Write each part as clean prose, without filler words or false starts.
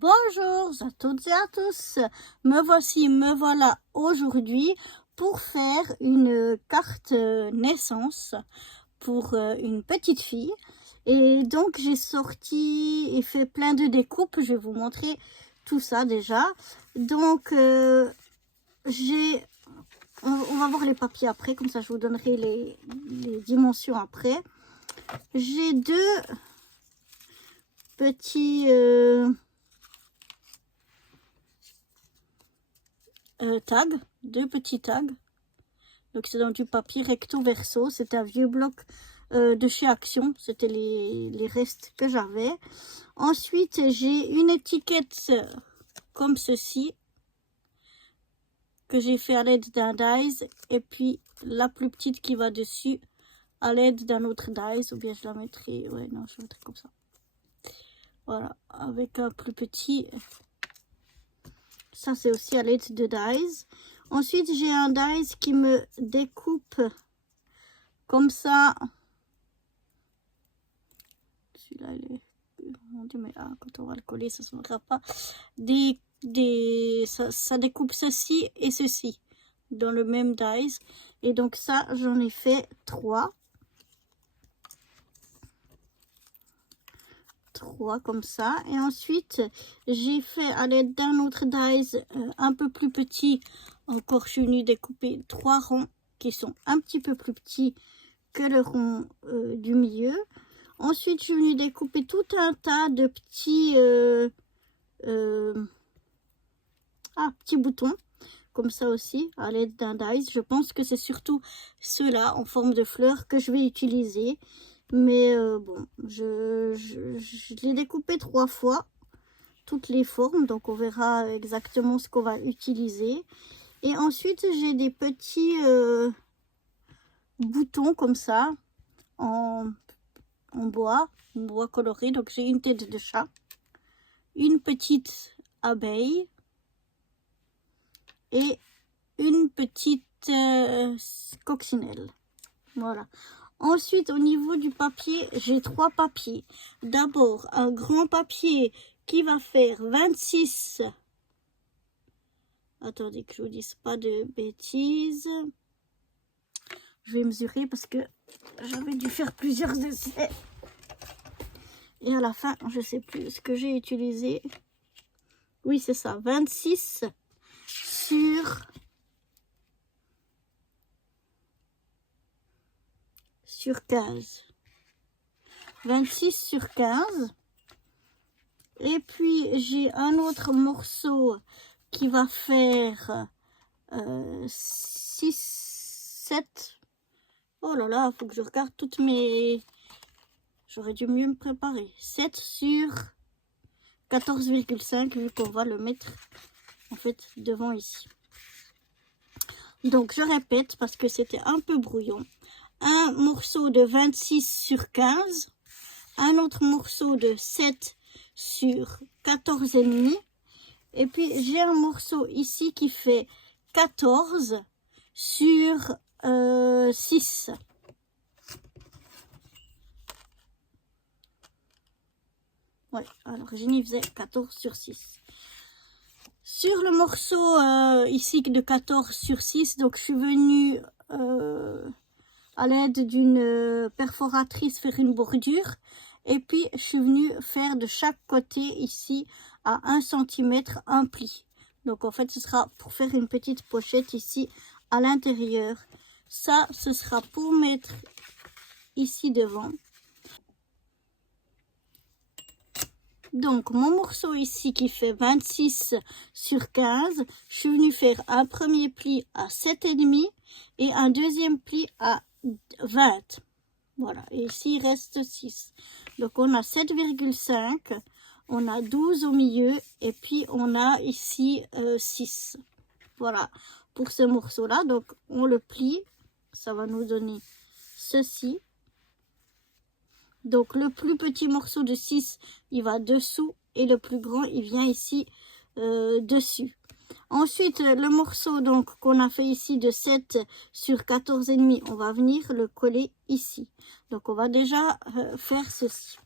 Bonjour à toutes et à tous, me voilà aujourd'hui pour faire une carte naissance pour une petite fille. Et donc j'ai sorti et fait plein de découpes, je vais vous montrer tout ça déjà. Donc on va voir les papiers après, comme ça je vous donnerai les dimensions après. J'ai deux petits... deux petits tags. Donc c'est dans du papier recto verso. C'est un vieux bloc de chez Action. C'était les restes que j'avais. Ensuite j'ai une étiquette comme ceci que j'ai fait à l'aide d'un dies, et puis la plus petite qui va dessus à l'aide d'un autre dies, ou bien je la mettrai, ouais non, je la mettrai comme ça, voilà, avec un plus petit. Ça c'est aussi à l'aide de dies. Ensuite j'ai un dies qui me découpe comme ça. Celui-là il est, mon Dieu, mais là, quand on va le coller ça se montrera pas. Ça découpe ceci et ceci dans le même dies, et donc ça j'en ai fait trois comme ça. Et ensuite j'ai fait à l'aide d'un autre dies un peu plus petit encore, je suis venue découper trois ronds qui sont un petit peu plus petits que le rond du milieu. Ensuite je suis venue découper tout un tas de petits petits boutons comme ça aussi à l'aide d'un dies. Je pense que c'est surtout ceux-là en forme de fleurs que je vais utiliser, mais bon, je l'ai découpé trois fois toutes les formes, donc on verra exactement ce qu'on va utiliser. Et ensuite j'ai des petits boutons comme ça en bois coloré. Donc j'ai une tête de chat, une petite abeille et une petite coccinelle. Voilà. Ensuite au niveau du papier, j'ai trois papiers. D'abord un grand papier qui va faire 26, attendez que je vous dise pas de bêtises, je vais mesurer parce que j'avais dû faire plusieurs essais et à la fin je sais plus ce que j'ai utilisé. Oui c'est ça, 26 sur 15. 26 sur 15. Et puis j'ai un autre morceau qui va faire 6, 7. Oh là là, faut que je regarde toutes mes... J'aurais dû mieux me préparer. 7 sur 14,5 vu qu'on va le mettre en fait devant ici. Donc je répète parce que c'était un peu brouillon. Un morceau de 26 sur 15. Un autre morceau de 7 sur 14,5. Et puis j'ai un morceau ici qui fait 14 sur 6. Ouais, à l'origine il faisait 14 sur 6. Sur le morceau ici de 14 sur 6, donc je suis venue à l'aide d'une perforatrice faire une bordure. Et puis je suis venue faire de chaque côté ici à 1 cm un pli. Donc en fait ce sera pour faire une petite pochette ici à l'intérieur. Ça ce sera pour mettre ici devant. Donc mon morceau ici qui fait 26 sur 15, je suis venue faire un premier pli à 7,5 et un deuxième pli à 20. Voilà, et ici il reste 6. Donc on a 7,5, on a 12 au milieu et puis on a ici 6. Voilà pour ce morceau-là. Donc on le plie, ça va nous donner ceci. Donc le plus petit morceau de 6, il va dessous et le plus grand, il vient ici dessus. Ensuite, le morceau donc qu'on a fait ici de 7 sur 14,5, on va venir le coller ici. Donc on va déjà faire ceci.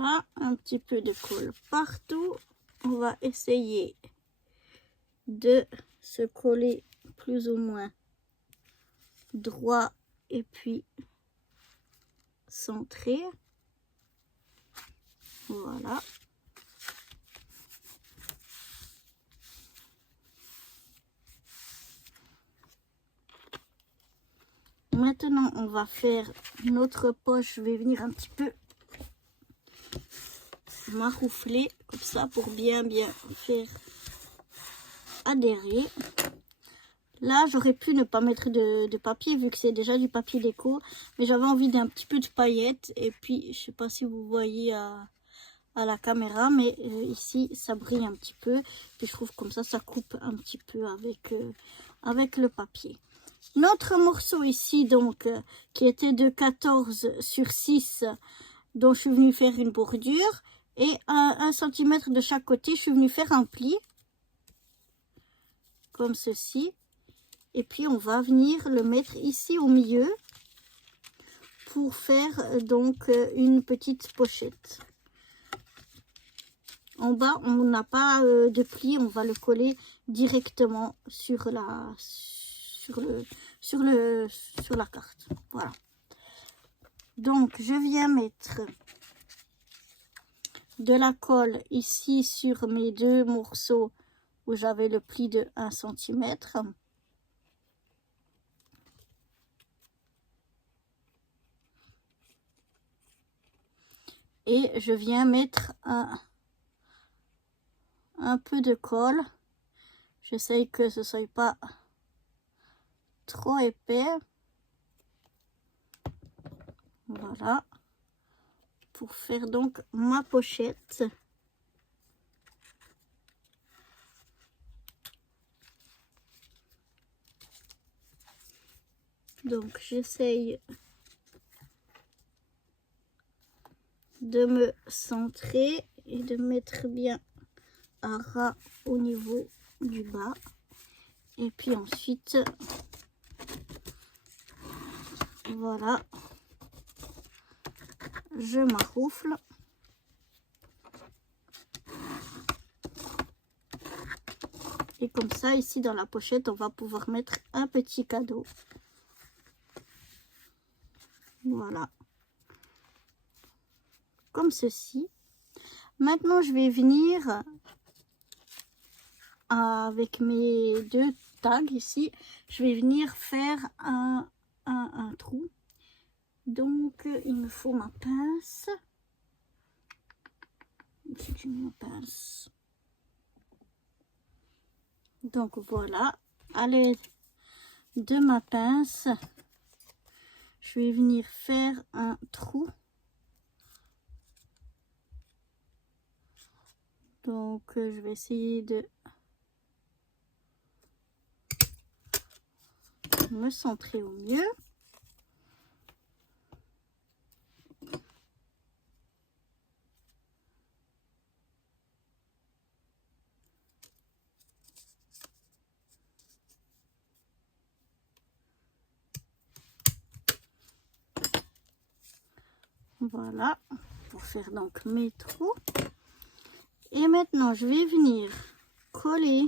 Voilà, un petit peu de colle partout. On va essayer de se coller plus ou moins droit et puis centré. Voilà. Maintenant, on va faire notre poche. Je vais venir un petit peu maroufler comme ça pour bien faire adhérer. Là, j'aurais pu ne pas mettre de papier vu que c'est déjà du papier déco, mais j'avais envie d'un petit peu de paillettes. Et puis, je sais pas si vous voyez à la caméra, mais ici, ça brille un petit peu. Puis je trouve comme ça coupe un petit peu avec le papier. Notre morceau ici, donc, qui était de 14 sur 6, dont je suis venue faire une bordure. Et 1 cm de chaque côté, je suis venue faire un pli. Comme ceci. Et puis, on va venir le mettre ici au milieu. Pour faire, donc, une petite pochette. En bas, on n'a pas de pli. On va le coller directement sur la carte. Voilà. Donc, je viens mettre de la colle ici sur mes 2 morceaux où j'avais le pli de 1 cm. Et je viens mettre un peu de colle. J'essaye que ce soit pas trop épais. Voilà. Pour faire donc ma pochette. Donc j'essaye de me centrer et de mettre bien à ras au niveau du bas. Et puis ensuite, voilà, je maroufle. Et comme ça, ici dans la pochette, on va pouvoir mettre un petit cadeau. Voilà. Comme ceci. Maintenant, je vais venir avec mes 2 tags ici. Je vais venir faire un trou. Donc, il me faut ma pince. C'est que j'ai mis ma pince. Donc, voilà. À l'aide de ma pince, je vais venir faire un trou. Donc, je vais essayer de me centrer au mieux. Voilà, pour faire donc mes trous. Et maintenant, je vais venir coller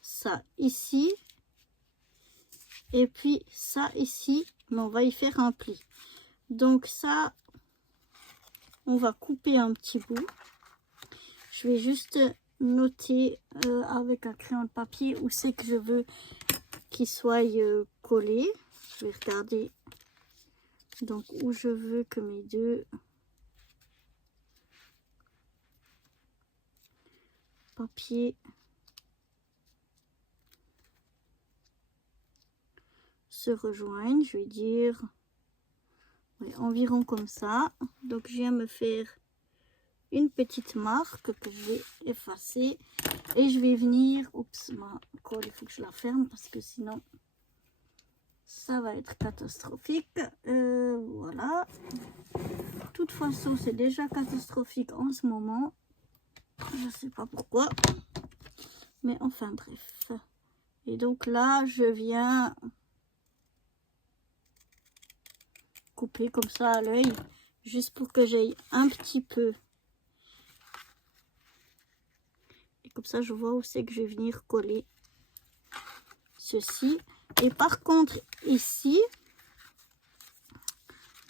ça ici. Et puis ça ici, mais on va y faire un pli. Donc ça, on va couper un petit bout. Je vais juste noter avec un crayon de papier où c'est que je veux qu'il soit collé. Je vais regarder donc où je veux que mes 2 papiers se rejoignent. Je vais dire ouais, environ comme ça. Donc je viens me faire une petite marque que je vais effacer et je vais venir, oups, ma colle, il faut que je la ferme parce que sinon ça va être catastrophique. Voilà, de toute façon c'est déjà catastrophique en ce moment, je sais pas pourquoi, mais enfin bref. Et donc là je viens couper comme ça à l'œil. juste pour que j'aille un petit peu. Et comme ça, je vois où c'est que je vais venir coller ceci. Et par contre, ici,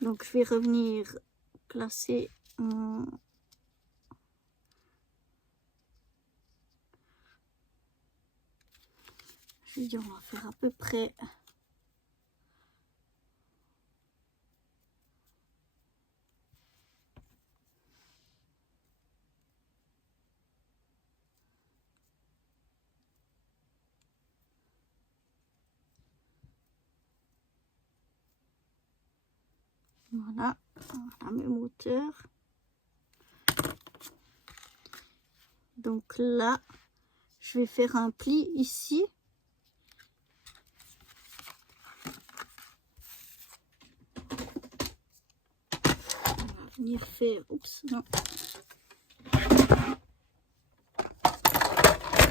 donc je vais revenir placer mon... Je vais dire, on va faire à peu près... Voilà, la même hauteur. Donc là, je vais faire un pli ici. On va venir faire... Oups, non.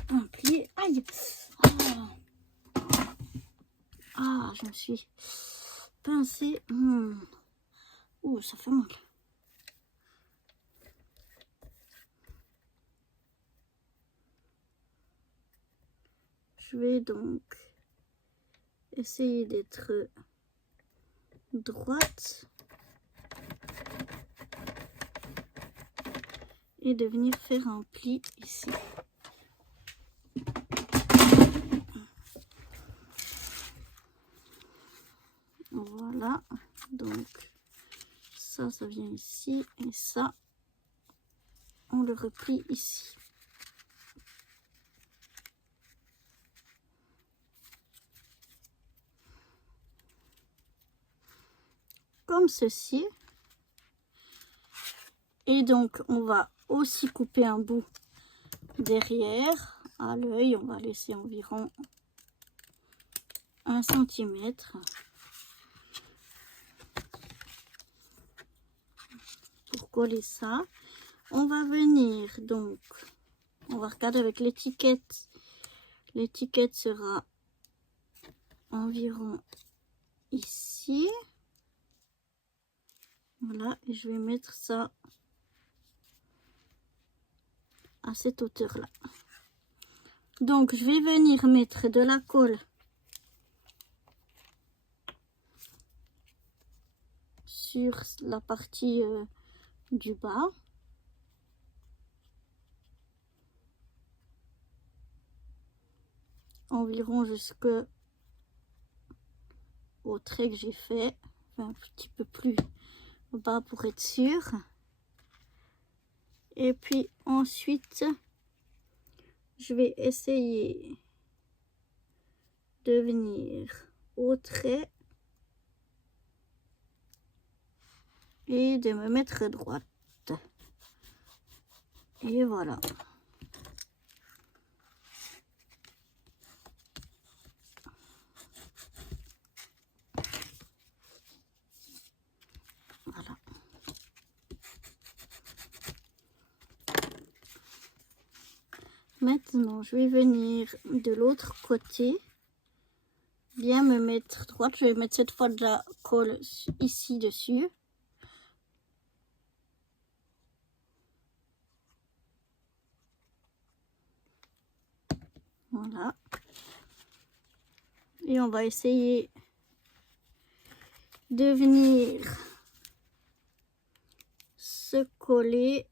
Un pli. Aïe. Ah, je me suis pincée. Ouh, ça fait mal. Je vais donc essayer d'être droite et de venir faire un pli ici. Voilà, donc ça vient ici et ça, on le replie ici. Comme ceci. Et donc, on va aussi couper un bout derrière. À l'œil, on va laisser environ 1 cm. Pour coller ça. On va venir donc, on va regarder avec l'étiquette. L'étiquette sera environ ici. Voilà, et je vais mettre ça à cette hauteur là. Donc je vais venir mettre de la colle sur la partie du bas. Environ jusqu'au trait que j'ai fait, enfin, un petit peu plus bas pour être sûr. Et puis ensuite, je vais essayer de venir au trait et de me mettre droite. Et voilà. Voilà. Maintenant, je vais venir de l'autre côté. Bien me mettre droite. Je vais mettre cette fois de la colle ici dessus. Voilà. Et on va essayer de venir se coller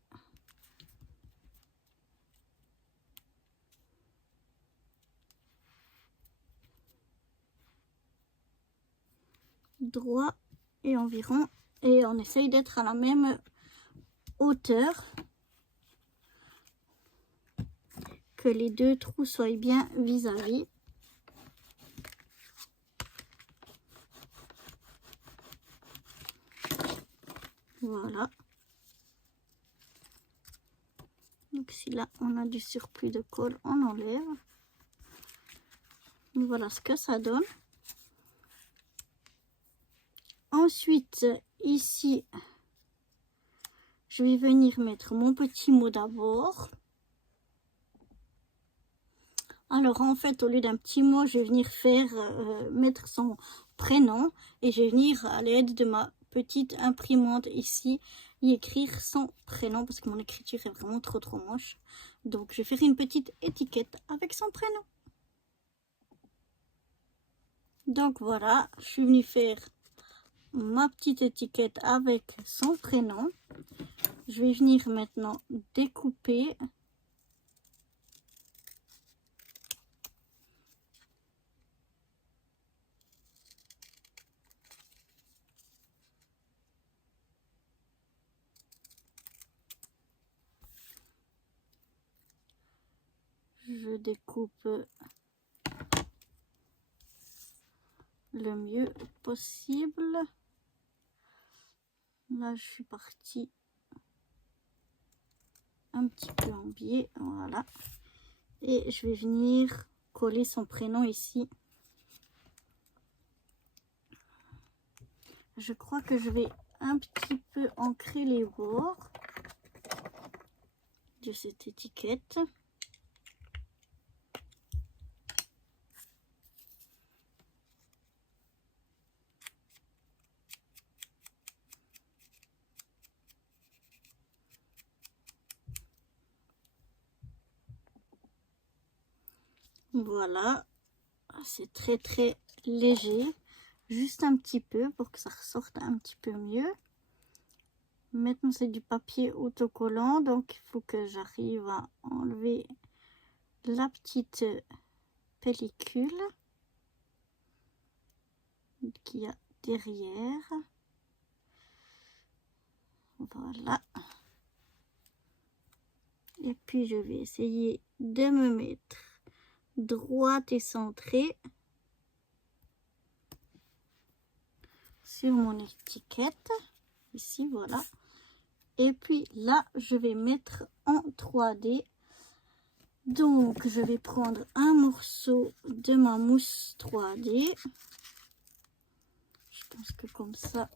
droit et environ, et on essaye d'être à la même hauteur, que les deux trous soient bien vis-à-vis. Voilà. Donc si là on a du surplus de colle, on enlève. Voilà ce que ça donne. Ensuite, ici, je vais venir mettre mon petit mot d'abord. Alors en fait, au lieu d'un petit mot, je vais venir faire mettre son prénom et je vais venir à l'aide de ma petite imprimante ici, y écrire son prénom parce que mon écriture est vraiment trop moche. Donc je vais faire une petite étiquette avec son prénom. Donc voilà, je suis venue faire ma petite étiquette avec son prénom. Je vais venir maintenant découper. Je découpe le mieux possible. Là, je suis partie un petit peu en biais, voilà. Et je vais venir coller son prénom ici. Je crois que je vais un petit peu ancrer les bords de cette étiquette. Voilà, c'est très léger, juste un petit peu pour que ça ressorte un petit peu mieux. Maintenant c'est du papier autocollant, donc il faut que j'arrive à enlever la petite pellicule qu'il y a derrière. Voilà. Et puis je vais essayer de me mettre droite et centrée sur mon étiquette. Ici, voilà. Et puis là, je vais mettre en 3D. Donc, je vais prendre un morceau de ma mousse 3D. Je pense que comme ça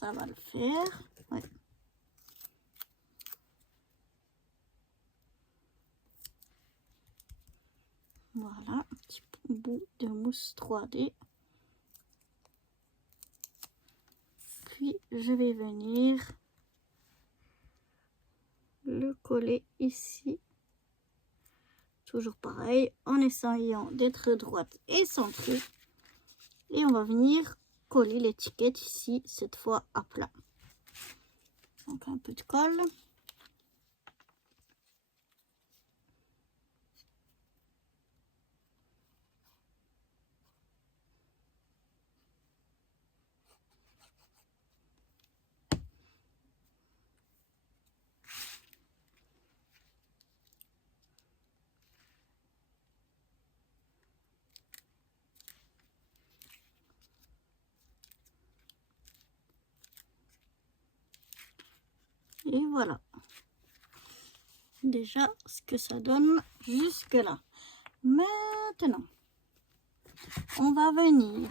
va le faire. Ouais. Voilà, un petit bout de mousse 3D. Puis, je vais venir le coller ici. Toujours pareil, en essayant d'être droite et centrée. Et on va venir coller l'étiquette ici, cette fois à plat. Donc un peu de colle. Et voilà. Déjà ce que ça donne jusque là. Maintenant, on va venir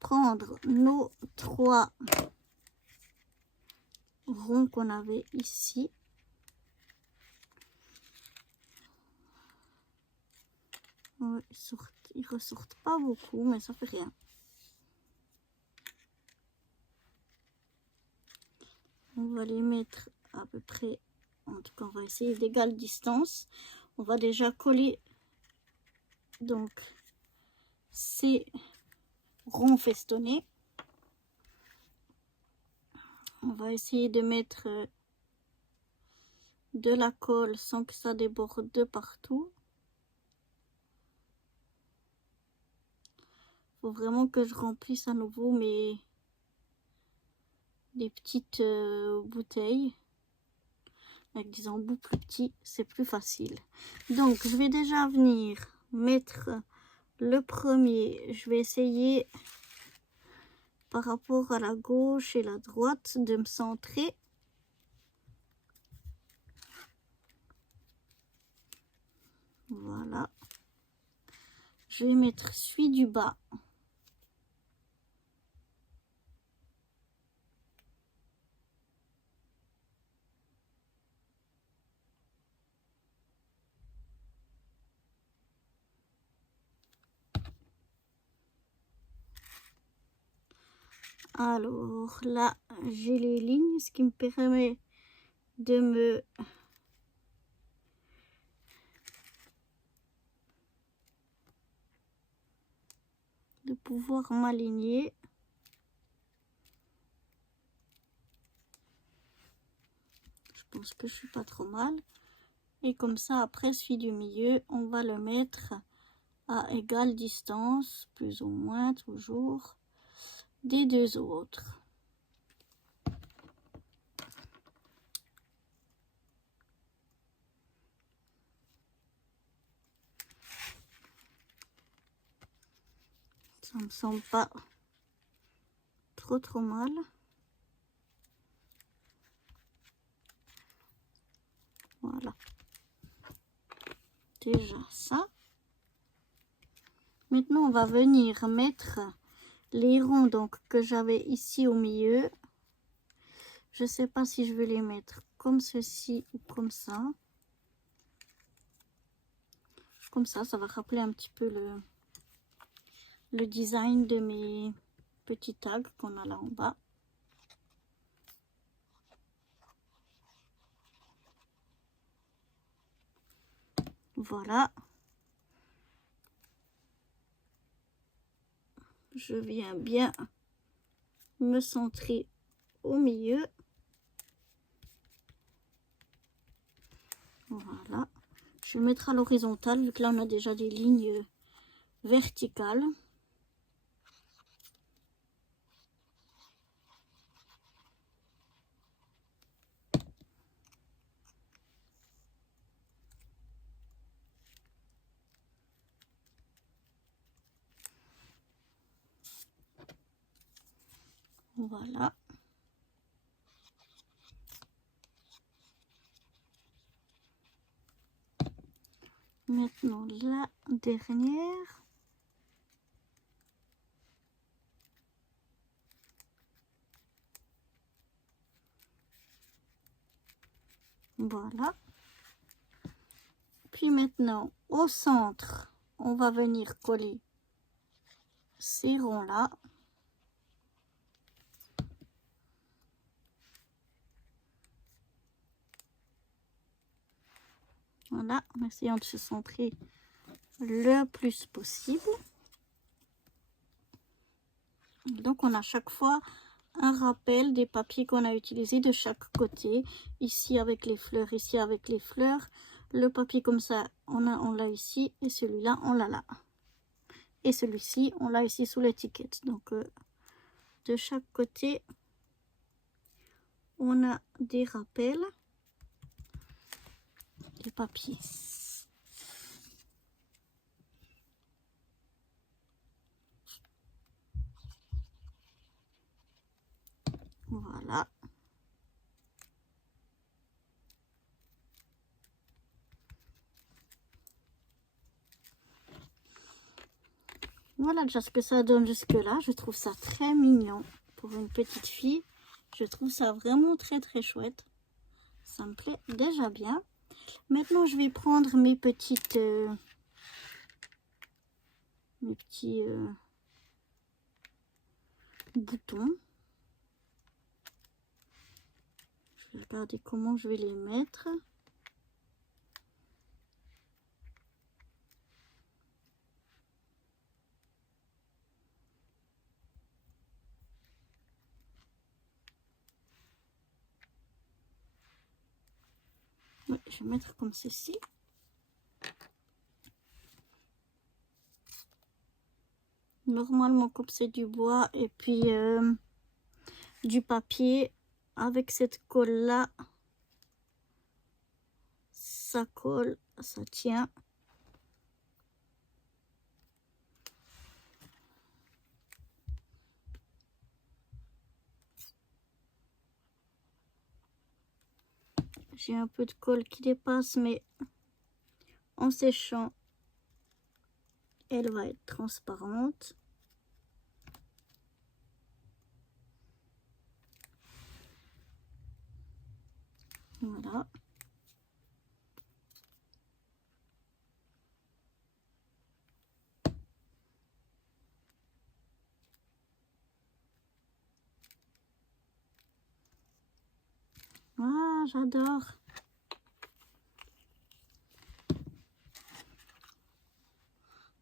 prendre nos 3 ronds qu'on avait ici. Ouais, ils ressortent pas beaucoup, mais ça fait rien. On va les mettre à peu près, en tout cas on va essayer d'égale distance. On va déjà coller donc ces ronds festonnés. On va essayer de mettre de la colle sans que ça déborde de partout. Faut vraiment que je remplisse à nouveau des petites bouteilles avec des embouts plus petits, c'est plus facile. Donc je vais déjà venir mettre le premier. Je vais essayer par rapport à la gauche et la droite de me centrer. Voilà. Je vais mettre celui du bas. Alors là, j'ai les lignes, ce qui me permet de pouvoir m'aligner. Je pense que je suis pas trop mal. Et comme ça, après celui du milieu, on va le mettre à égale distance, plus ou moins toujours, des deux autres. Ça me semble pas trop mal. Voilà. Déjà ça. Maintenant, on va venir mettre les ronds donc que j'avais ici au milieu. Je sais pas si je vais les mettre comme ceci ou comme ça. Comme ça va rappeler un petit peu le design de mes petits tags qu'on a là en bas. Voilà. Je viens bien me centrer au milieu. Voilà. Je vais le mettre à l'horizontale vu que là on a déjà des lignes verticales. Voilà. Maintenant la dernière. Voilà. Puis maintenant au centre, on va venir coller ces ronds là. Voilà, en essayant de se centrer le plus possible. Donc on a chaque fois un rappel des papiers qu'on a utilisés de chaque côté. Ici avec les fleurs, ici avec les fleurs. Le papier comme ça, on l'a ici et celui-là, on l'a là. Et celui-ci, on l'a ici sous l'étiquette. Donc de chaque côté, on a des rappels de papier. Voilà. Voilà déjà ce que ça donne jusque là. Je trouve ça très mignon pour une petite fille. Je trouve ça vraiment très chouette. Ça me plaît déjà bien. Maintenant je vais prendre mes petits boutons. Je vais regarder comment je vais les mettre. Oui, je vais mettre comme ceci. Normalement, comme c'est du bois et puis du papier, avec cette colle là, ça colle, ça tient. J'ai un peu de colle qui dépasse, mais en séchant, elle va être transparente. Voilà. Ah, j'adore.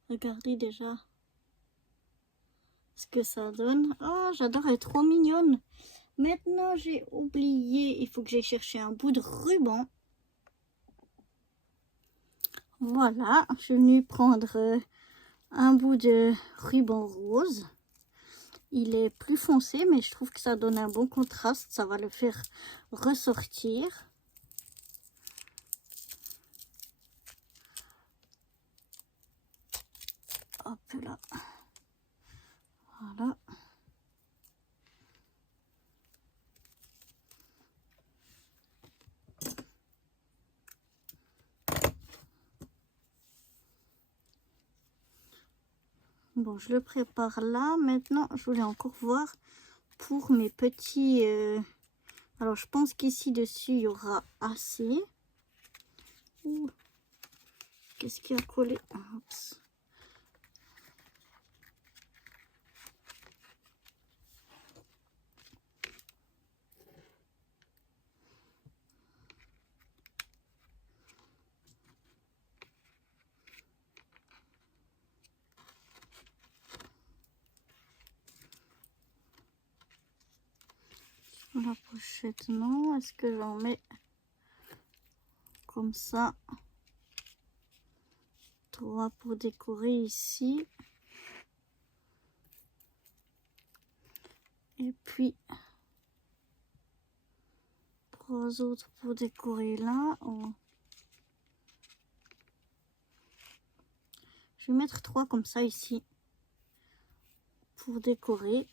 Regardez déjà ce que ça donne. Oh, j'adore, elle est trop mignonne. Maintenant, j'ai oublié, il faut que j'aille chercher un bout de ruban. Voilà, je suis venue prendre un bout de ruban rose. Il est plus foncé, mais je trouve que ça donne un bon contraste. Ça va le faire ressortir. Hop là. Voilà. Bon, je le prépare là. Maintenant, je voulais encore voir pour mes petits... Alors, je pense qu'ici dessus, il y aura assez. Qu'est-ce qui a collé? Oups. La pochette, non. Est-ce que j'en mets comme ça? 3 pour décorer ici. Et puis 3 autres pour décorer là. Oh. Je vais mettre 3 comme ça ici pour décorer.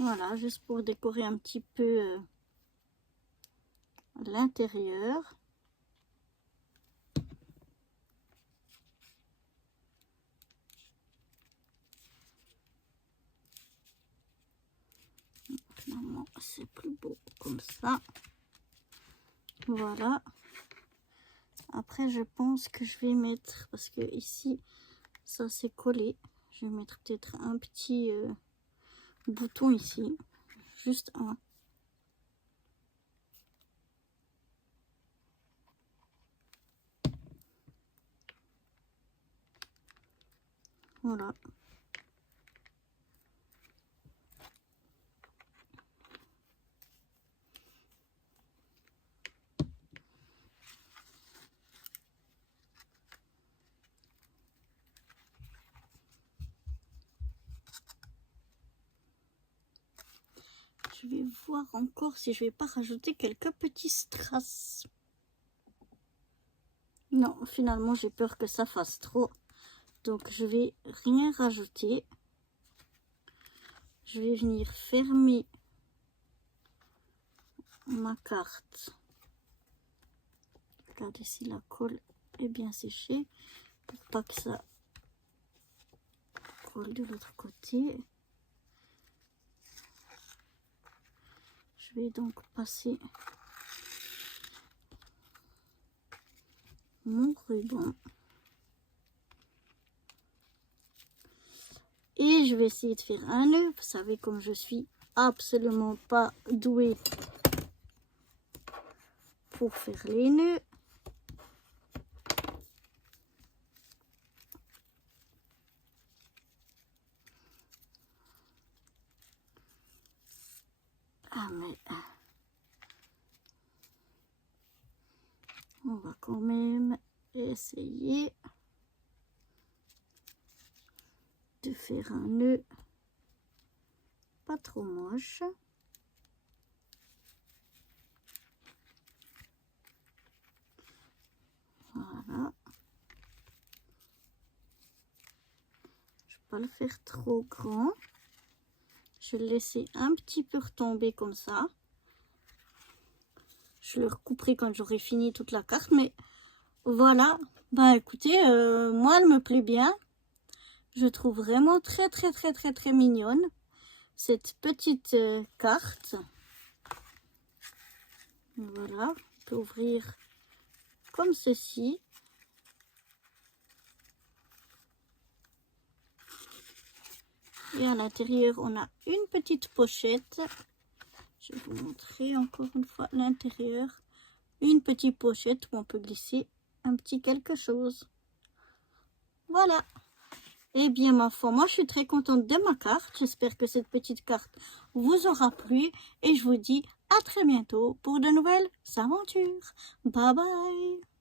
Voilà, juste pour décorer un petit peu l'intérieur. Finalement, c'est plus beau comme ça. Voilà. Après, je pense que je vais mettre, parce que ici, ça s'est collé. Je vais mettre peut-être un petit bouton ici. Juste un. Voilà. Je vais voir encore si je vais pas rajouter quelques petits strass. Non, finalement, j'ai peur que ça fasse trop. Donc, je vais rien rajouter. Je vais venir fermer ma carte. Regardez si la colle est bien séchée pour pas que ça colle de l'autre côté. Je vais donc passer mon ruban. Et je vais essayer de faire un nœud. Vous savez, comme je suis absolument pas douée pour faire les nœuds. Ah mais on va quand même essayer de faire un nœud pas trop moche. Voilà. pas le faire trop grand. Je vais le laisser un petit peu retomber comme ça. Je le recouperai quand j'aurai fini toute la carte, mais voilà. Bah écoutez, moi elle me plaît bien. Je trouve vraiment très mignonne cette petite carte. Voilà, on peut ouvrir comme ceci. Et à l'intérieur, on a une petite pochette. Je vais vous montrer encore une fois l'intérieur. Une petite pochette où on peut glisser un petit quelque chose. Voilà. Eh bien, ma foi, moi, je suis très contente de ma carte. J'espère que cette petite carte vous aura plu. Et je vous dis à très bientôt pour de nouvelles aventures. Bye bye.